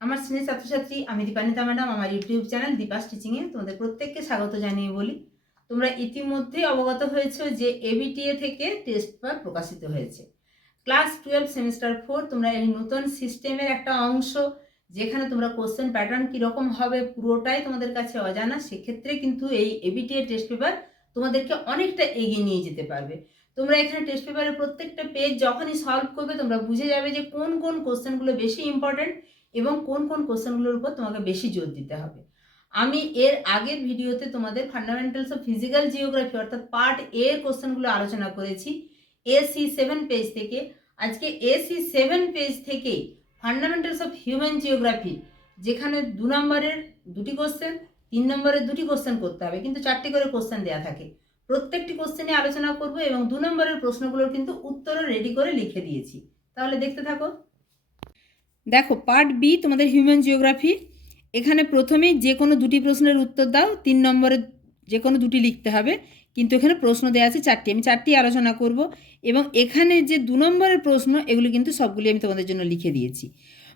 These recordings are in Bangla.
আমার শ্রেণীর ছাত্রছাত্রী আমি দীপান্বিতা ম্যাডাম আমার ইউটিউব চ্যানেল দীপাস টিচিংয়ে তোমাদের প্রত্যেককে স্বাগত জানিয়ে বলি, তোমরা ইতিমধ্যেই অবগত হয়েছো যে এবিটিএ থেকে টেস্ট পেপার প্রকাশিত হয়েছে। ক্লাস 12 সেমিস্টার 4 তোমরা এই নতুন সিস্টেমের একটা অংশ, যেখানে তোমরা কোশ্চেন প্যাটার্ন কীরকম হবে পুরোটাই তোমাদের কাছে অজানা। সেক্ষেত্রে কিন্তু এই এবিটিএ টেস্ট পেপার তোমাদেরকে অনেকটা এগিয়ে নিয়ে যেতে পারবে। তোমরা এখানে টেস্ট পেপারের প্রত্যেকটা পেজ যখনই সলভ করবে তোমরা বুঝে যাবে যে কোন কোন কোশ্চেনগুলো বেশি ইম্পর্টেন্ট এবং কোন কোন কোশ্চেনগুলোর উপর তোমাকে বেশি জোর দিতে হবে। আমি এর আগের ভিডিওতে তোমাদের ফান্ডামেন্টালস অফ ফিজিক্যাল জিওগ্রাফি অর্থাৎ পার্ট এ এর কোশ্চেনগুলো আলোচনা করেছি AC7 পেজ থেকে। আজকে AC7 পেজ থেকে ফান্ডামেন্টালস অফ হিউম্যান জিওগ্রাফি, যেখানে 2 নম্বরের 2টি কোশ্চেন, 3 নম্বরের 2টি কোশ্চেন করতে হবে, কিন্তু 4টি করে কোশ্চেন দেওয়া থাকে। প্রত্যেকটি কোশ্চেনে আলোচনা করব এবং 2 নম্বরের প্রশ্নগুলোর কিন্তু উত্তরও রেডি করে লিখে দিয়েছি। তাহলে দেখতে থাকো। দেখো, পার্ট বি তোমাদের হিউম্যান জিওগ্রাফি। এখানে প্রথমেই যে কোনো 2টি প্রশ্নের উত্তর দাও, 3 নম্বরের যে কোনো 2টি লিখতে হবে, কিন্তু এখানে প্রশ্ন দেওয়া আছে 4টি। আমি 4টি আলোচনা করব এবং এখানে যে 2 নম্বরের প্রশ্ন এগুলি কিন্তু সবগুলি আমি তোমাদের জন্য লিখে দিয়েছি।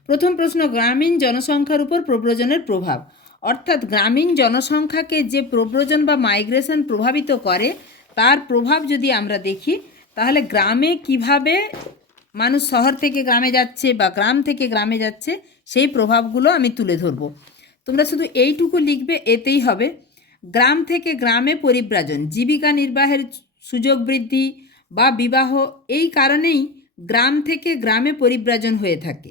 প্রথম প্রশ্ন, গ্রামীণ জনসংখ্যার উপর প্রব্রজনের প্রভাব। অর্থাৎ গ্রামীণ জনসংখ্যাকে যে প্রব্রজন বা মাইগ্রেশন প্রভাবিত করে, তার প্রভাব যদি আমরা দেখি তাহলে গ্রামে কিভাবে মানুষ শহর থেকে গ্রামে যাচ্ছে বা গ্রাম থেকে গ্রামে যাচ্ছে সেই প্রভাবগুলো আমি তুলে ধরব। তোমরা শুধু এইটুকু লিখবে, এতেই হবে। গ্রাম থেকে গ্রামে পরিব্রাজন, জীবিকা নির্বাহের সুযোগ বৃদ্ধি বা বিবাহ, এই কারণেই গ্রাম থেকে গ্রামে পরিব্রাজন হয়ে থাকে।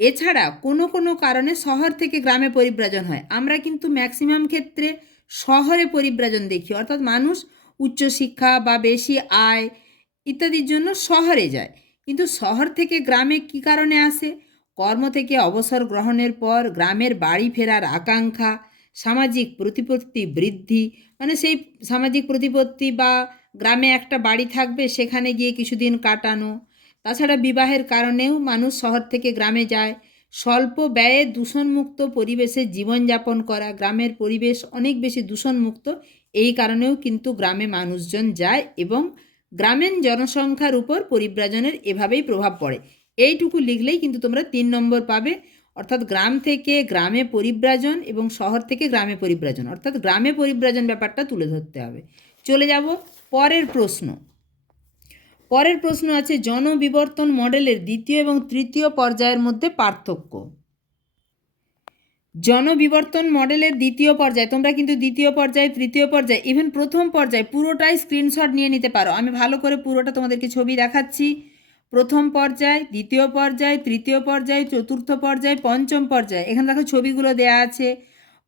এছাড়া কোনো কোনো কারণে শহর থেকে গ্রামে পরিব্রাজন হয়। আমরা কিন্তু ম্যাক্সিমাম ক্ষেত্রে শহরে পরিব্রাজন দেখি, অর্থাৎ মানুষ উচ্চশিক্ষা বা বেশি আয় ইত্যাদির জন্য শহরে যায়। কিন্তু শহর থেকে গ্রামে কী কারণে আসে? কর্ম থেকে অবসর গ্রহণের পর গ্রামের বাড়ি ফেরার আকাঙ্ক্ষা, সামাজিক প্রতিপত্তি বৃদ্ধি, মানে সেই সামাজিক প্রতিপত্তি বা গ্রামে একটা বাড়ি থাকবে সেখানে গিয়ে কিছুদিন কাটানো। তাছাড়া বিবাহের কারণেও মানুষ শহর থেকে গ্রামে যায়। স্বল্প ব্যয়ে দূষণমুক্ত পরিবেশে জীবনযাপন করা, গ্রামের পরিবেশ অনেক বেশি দূষণমুক্ত, এই কারণেও কিন্তু গ্রামে মানুষজন যায় এবং গ্রামীণ জনসংখ্যার উপর পরিব্রাজনের এভাবেই প্রভাব পড়ে। এইটুকু লিখলেই কিন্তু তোমরা 3 নম্বর পাবে। অর্থাৎ গ্রাম থেকে গ্রামে পরিব্রাজন এবং শহর থেকে গ্রামে পরিব্রাজন, অর্থাৎ গ্রামে পরিব্রাজন ব্যাপারটা তুলে ধরতে হবে। চলে যাব পরের প্রশ্ন। পরের প্রশ্ন আছে জনবিবর্তন মডেলের দ্বিতীয় এবং তৃতীয় পর্যায়ের মধ্যে পার্থক্য। জনবিবর্তন মডেলের দ্বিতীয় পর্যায়, তোমরা কিন্তু দ্বিতীয় পর্যায়, তৃতীয় পর্যায়, ইভেন প্রথম পর্যায় পুরোটাই স্ক্রিনশট নিয়ে নিতে পারো। আমি ভালো করে পুরোটা তোমাদেরকে ছবি দেখাচ্ছি। প্রথম পর্যায়, দ্বিতীয় পর্যায়, তৃতীয় পর্যায়, চতুর্থ পর্যায়, পঞ্চম পর্যায়, এখানে দেখো ছবিগুলো দেয়া আছে।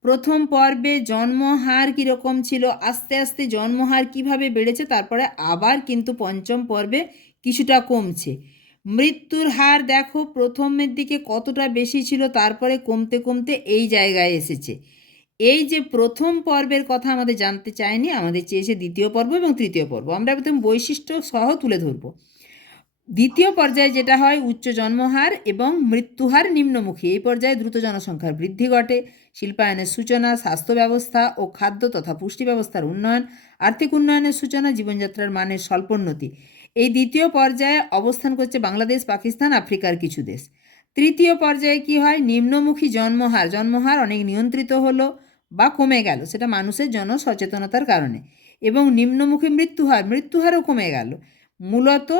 প্রথম পর্বে জন্মহার কীরকম ছিল, আস্তে আস্তে জন্মহার কিভাবে বেড়েছে, তারপরে আবার কিন্তু পঞ্চম পর্বে কিছুটা কমছে। মৃত্যুর হার দেখো প্রথমের দিকে কতটা বেশি ছিল, তারপরে কমতে কমতে এই জায়গায় এসেছে। এই যে প্রথম পর্বের কথা আমাদের জানতে চায়নি, আমাদের চেয়েছে দ্বিতীয় পর্ব এবং তৃতীয় পর্ব। আমরা প্রথম বৈশিষ্ট্য সহ তুলে ধরব। দ্বিতীয় পর্যায়ে যেটা হয়, উচ্চ জন্মহার এবং মৃত্যুহার নিম্নমুখী। এই পর্যায়ে দ্রুত জনসংখ্যার বৃদ্ধি ঘটে, শিল্পায়নের সূচনা, স্বাস্থ্য ব্যবস্থা ও খাদ্য তথা পুষ্টি ব্যবস্থার উন্নয়ন, আর্থিক উন্নয়নের সূচনা, জীবনযাত্রার মানের স্বল্পোন্নতি। এই দ্বিতীয় পর্যায়ে অবস্থান করছে বাংলাদেশ, পাকিস্তান, আফ্রিকার কিছু দেশ। তৃতীয় পর্যায়ে কি হয়, নিম্নমুখী জন্মহার, জন্মহার অনেক নিয়ন্ত্রিত হলো বা কমে গেল, সেটা মানুষের জনসচেতনতার কারণে। এবং নিম্নমুখী মৃত্যুহার, মৃত্যুহারও কমে গেল, মূলত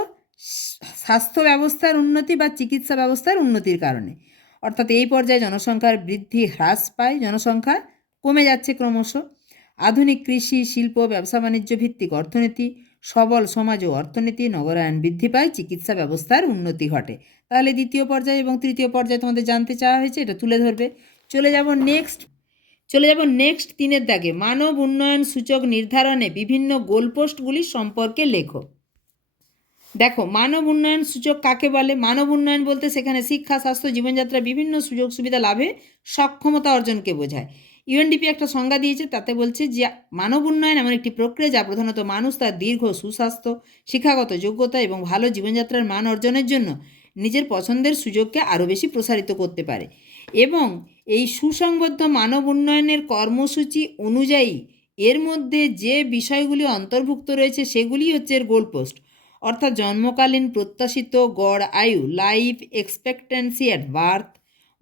স্বাস্থ্য ব্যবস্থার উন্নতি বা চিকিৎসা ব্যবস্থার উন্নতির কারণে। অর্থাৎ এই পর্যায়ে জনসংখ্যার বৃদ্ধি হ্রাস পায়, জনসংখ্যা কমে যাচ্ছে ক্রমশ। আধুনিক কৃষি, শিল্প, ব্যবসা বাণিজ্য ভিত্তিক অর্থনীতি, সবল সমাজ ও অর্থনীতি, নগরায়ন বৃদ্ধি পায়, চিকিৎসা ব্যবস্থার উন্নতি ঘটে। তাহলে দ্বিতীয় পর্যায় এবং তৃতীয় পর্যায়ে তোমাদের জানতে চাওয়া হয়েছে, এটা তুলে ধরবে। চলে যাব নেক্সট 3-এর দাগে, মানব উন্নয়ন সূচক নির্ধারণে বিভিন্ন গোলপোস্টগুলি সম্পর্কে লেখো। দেখো, মানব উন্নয়ন সূচক কাকে বলে? মানব উন্নয়ন বলতে সেখানে শিক্ষা, স্বাস্থ্য, জীবনযাত্রা বিভিন্ন সুযোগ সুবিধা লাভে সক্ষমতা অর্জনকে বোঝায়। ইউএনডিপি একটা সংজ্ঞা দিয়েছে, তাতে বলছে যে মানব উন্নয়ন এমন একটি প্রক্রিয়া যা প্রধানত মানুষ তার দীর্ঘ সুস্বাস্থ্য, শিক্ষাগত যোগ্যতা এবং ভালো জীবনযাত্রার মান অর্জনের জন্য নিজের পছন্দের সুযোগকে আরও বেশি প্রসারিত করতে পারে। এবং এই সুসংবদ্ধ মানব উন্নয়নের কর্মসূচি অনুযায়ী এর মধ্যে যে বিষয়গুলি অন্তর্ভুক্ত রয়েছে সেগুলি হচ্ছে এর গোলপোস্ট। অর্থাৎ জন্মকালীন প্রত্যাশিত গড় আয়ু, লাইফ এক্সপেক্টেন্সি অ্যাট বার্থ,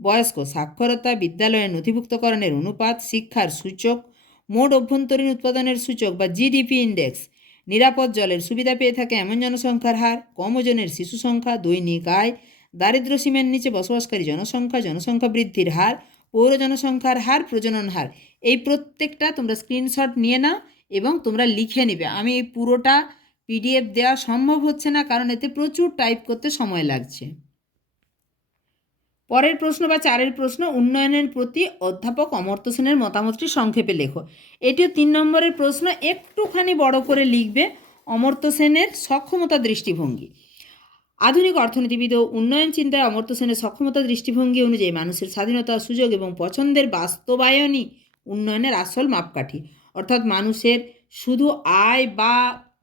বয়স্ক, সাক্ষরতা, বিদ্যালয়ের নথিভুক্তকরণের অনুপাত, শিক্ষার সূচক, মোট অভ্যন্তরীণ উৎপাদনের সূচক বা জিডিপি ইন্ডেক্স, নিরাপদ জলের সুবিধা পেয়ে থাকে এমন জনসংখ্যার হার, কম ওজনের শিশু সংখ্যা, দৈনিক আয়, দারিদ্র্য সীমার নিচে বসবাসকারী জনসংখ্যা, জনসংখ্যা বৃদ্ধির হার, পৌর জনসংখ্যার হার, প্রজনন হার। এই প্রত্যেকটা তোমরা স্ক্রিনশট নিয়ে নাও এবং তোমরা লিখে নিবে। আমি এই পুরোটা পিডিএফ দেওয়া সম্ভব হচ্ছে না, কারণ এতে প্রচুর টাইপ করতে সময় লাগছে। পরের প্রশ্ন বা 4 প্রশ্ন, উন্নয়নের প্রতি অধ্যাপক অমর্ত্য সেনের মতামতটি সংক্ষেপে লেখো। এটিও 3 নম্বরের প্রশ্ন, একটুখানি বড় করে লিখবে। অমর্ত্য সেনের সক্ষমতা দৃষ্টিভঙ্গি। আধুনিক অর্থনীতিবিদ ও উন্নয়ন চিন্তায় অমর্ত্য সেনের সক্ষমতা দৃষ্টিভঙ্গি অনুযায়ী মানুষের স্বাধীনতা, সুযোগ এবং পছন্দের বাস্তবায়নই উন্নয়নের আসল মাপকাঠি। অর্থাৎ মানুষের শুধু আয় বা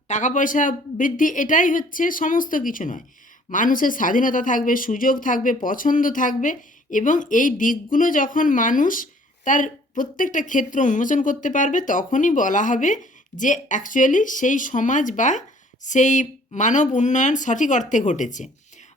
টাকা পয়সা বৃদ্ধি এটাই হচ্ছে সমস্ত কিছু নয়। মানুষের স্বাধীনতা থাকবে, সুযোগ থাকবে, পছন্দ থাকবে, এবং এই দিকগুলো যখন মানুষ তার প্রত্যেকটা ক্ষেত্র উন্মোচন করতে পারবে, তখনই বলা হবে যে অ্যাকচুয়ালি সেই সমাজ বা সেই মানব উন্নয়ন সঠিক অর্থে ঘটেছে।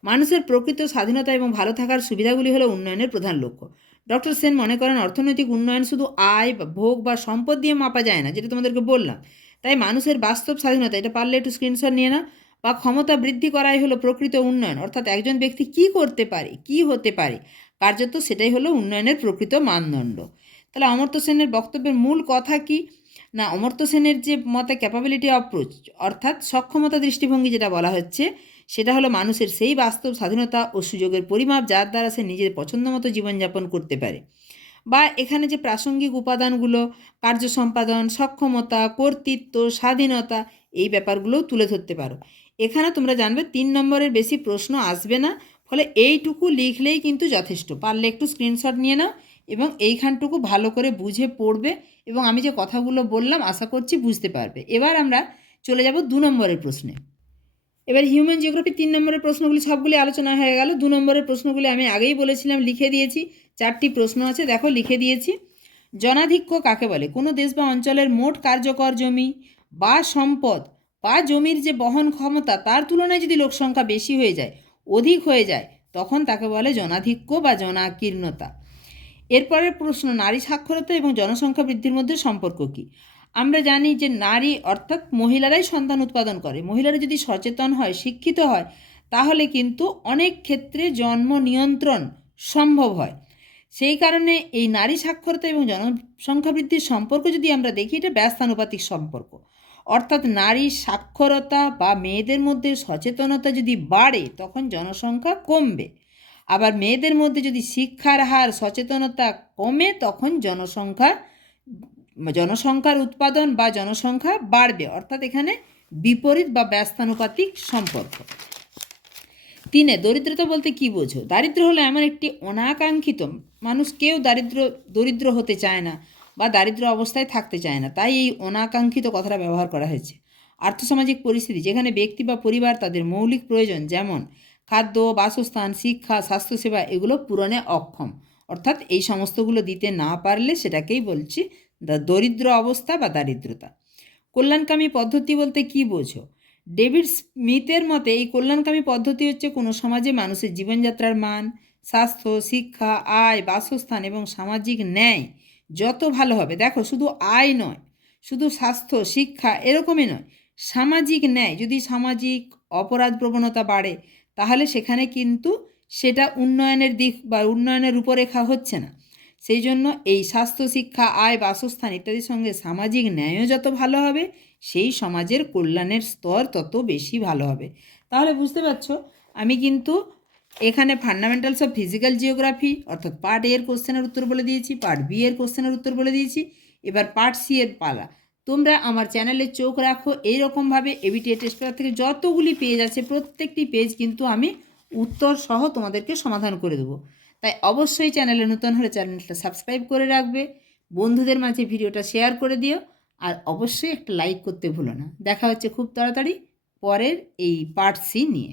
মানুষের প্রকৃত স্বাধীনতা এবং ভালো থাকার সুবিধাগুলি হলো উন্নয়নের প্রধান লক্ষ্য। ডক্টর সেন মনে করেন অর্থনৈতিক উন্নয়ন শুধু আয় বা ভোগ বা সম্পদ দিয়ে মাপা যায় না, যেটা তোমাদেরকে বললাম। তাই মানুষের বাস্তব স্বাধীনতা, এটা পারলে একটু স্ক্রিনশট নিয়ে নাও, বা ক্ষমতা বৃদ্ধি করাই হলো প্রকৃত উন্নয়ন। অর্থাৎ একজন ব্যক্তি কি করতে পারে, কি হতে পারে কার্যত, সেটাই হলো উন্নয়নের প্রকৃত মানদণ্ড। তাহলে অমর্ত্য সেনের বক্তব্যের মূল কথা কি না, অমর্ত্য সেনের যে মতে ক্যাপাবিলিটি অ্যাপ্রোচ, অর্থাৎ সক্ষমতা দৃষ্টিভঙ্গি যেটা বলা হচ্ছে, সেটা হলো মানুষের সেই বাস্তব স্বাধীনতা ও সুযোগের পরিমাপ যার দ্বারা সে নিজের পছন্দ মতো জীবনযাপন করতে পারে। বা এখানে যে প্রাসঙ্গিক উপাদানগুলো, কার্য সম্পাদন, সক্ষমতা, কর্তৃত্ব, স্বাধীনতা, এই ব্যাপারগুলোও তুলে ধরতে পারো। এখানে তোমরা জানবে 3 নম্বরের বেশি প্রশ্ন আসবে না, ফলে এইটুকু লিখলেই কিন্তু যথেষ্ট। পারলে একটু স্ক্রিনশট নিয়ে নাও এবং এইখানটুকু ভালো করে বুঝে পড়বে, এবং আমি যে কথাগুলো বললাম আশা করছি বুঝতে পারবে। এবার আমরা চলে যাব 2 নম্বরের প্রশ্নে। এবার হিউম্যান জিওগ্রাফি 3 নম্বরের প্রশ্নগুলি সবগুলি আলোচনা হয়ে গেল। 2 নম্বরের প্রশ্নগুলি আমি আগেই বলেছিলাম, লিখে দিয়েছি। 4টি প্রশ্ন আছে, দেখো লিখে দিয়েছি। জনাধিক্য কাকে বলে? কোনো দেশ বা অঞ্চলের মোট কার্যকর জমি বা সম্পদ বা জমির যে বহন ক্ষমতা, তার তুলনায় যদি লোকসংখ্যা বেশি হয়ে যায়, অধিক হয়ে যায়, তখন তাকে বলে জনাধিক্য বা জনাকীর্ণতা। এরপরের প্রশ্ন, নারী সাক্ষরতা এবং জনসংখ্যা বৃদ্ধির মধ্যে সম্পর্ক কী? আমরা জানি যে নারী অর্থাৎ মহিলারাই সন্তান উৎপাদন করে। মহিলারা যদি সচেতন হয়, শিক্ষিত হয়, তাহলে কিন্তু অনেক ক্ষেত্রে জন্ম নিয়ন্ত্রণ সম্ভব হয়। সেই কারণে এই নারী সাক্ষরতা এবং জনসংখ্যা বৃদ্ধির সম্পর্ক যদি আমরা দেখি, এটা ব্যস্তানুপাতিক সম্পর্ক। অর্থাৎ নারী সাক্ষরতা বা মেয়েদের মধ্যে সচেতনতা যদি বাড়ে, তখন জনসংখ্যা কমবে। আবার মেয়েদের মধ্যে যদি শিক্ষার হার, সচেতনতা কমে, তখন জনসংখ্যার উৎপাদন বা জনসংখ্যা বাড়বে। অর্থাৎ এখানে বিপরীত বা ব্যস্তানুপাতিক সম্পর্ক। 3, দরিদ্রতা বলতে কি বোঝো? দারিদ্র হলো এমন একটি অনাকাঙ্ক্ষিত, মানুষ কেউ দরিদ্র হতে চায় না বা দারিদ্র অবস্থায় থাকতে চায় না, তাই এই অনাকাঙ্ক্ষিত কথাটা ব্যবহার করা হয়েছে। আর্থসামাজিক পরিস্থিতি যেখানে ব্যক্তি বা পরিবার তাদের মৌলিক প্রয়োজন যেমন খাদ্য, বাসস্থান, শিক্ষা, স্বাস্থ্যসেবা এগুলো পূরণে অক্ষম। অর্থাৎ এই সমস্তগুলো দিতে না পারলে সেটাকেই বলছি দরিদ্র অবস্থা বা দারিদ্রতা। কল্যাণকামী পদ্ধতি বলতে কি বোঝো? ডেভিড স্মিথের মতে এই কল্যাণকামী পদ্ধতি হচ্ছে কোনো সমাজে মানুষের জীবনযাত্রার মান, স্বাস্থ্য, শিক্ষা, আয়, বাসস্থান এবং সামাজিক ন্যায় যত ভালো হবে, দেখো শুধু আয় নয়, শুধু স্বাস্থ্য, শিক্ষা এরকমই নয়, সামাজিক ন্যায়, যদি সামাজিক অপরাধ প্রবণতা বাড়ে, তাহলে সেখানে কিন্তু সেটা উন্নয়নের দিক বা উন্নয়নের রূপরেখা হচ্ছে না। সেই জন্য এই স্বাস্থ্য, শিক্ষা, আয়, বাসস্থান ইত্যাদির সঙ্গে সামাজিক ন্যায়ও যত ভালো হবে, সেই সমাজের কল্যাণের স্তর তত বেশি ভালো হবে। তাহলে বুঝতে পারছো, আমি কিন্তু এখানে ফান্ডামেন্টালস অফ ফিজিক্যাল জিওগ্রাফি অর্থাৎ পার্ট এর কোশ্চেনের উত্তর বলে দিয়েছি, পার্ট বি এর কোশ্চেনের উত্তর বলে দিয়েছি, এবার পার্ট সি এর পালা। তোমরা আমার চ্যানেলে চোখ রাখো, এইরকমভাবে এবিটিএ টেস্ট পেপার থেকে যতগুলি পেজ আছে প্রত্যেকটি পেজ কিন্তু আমি উত্তর সহ তোমাদেরকে সমাধান করে দেবো। তাই অবশ্যই চ্যানেলে নতুন হলে চ্যানেলটা সাবস্ক্রাইব করে রাখবে, বন্ধুদের মাঝে ভিডিওটা শেয়ার করে দিও, আর অবশ্যই একটা লাইক করতে ভুলো না। দেখা হচ্ছে খুব তাড়াতাড়ি পরের এই পার্ট সি নিয়ে।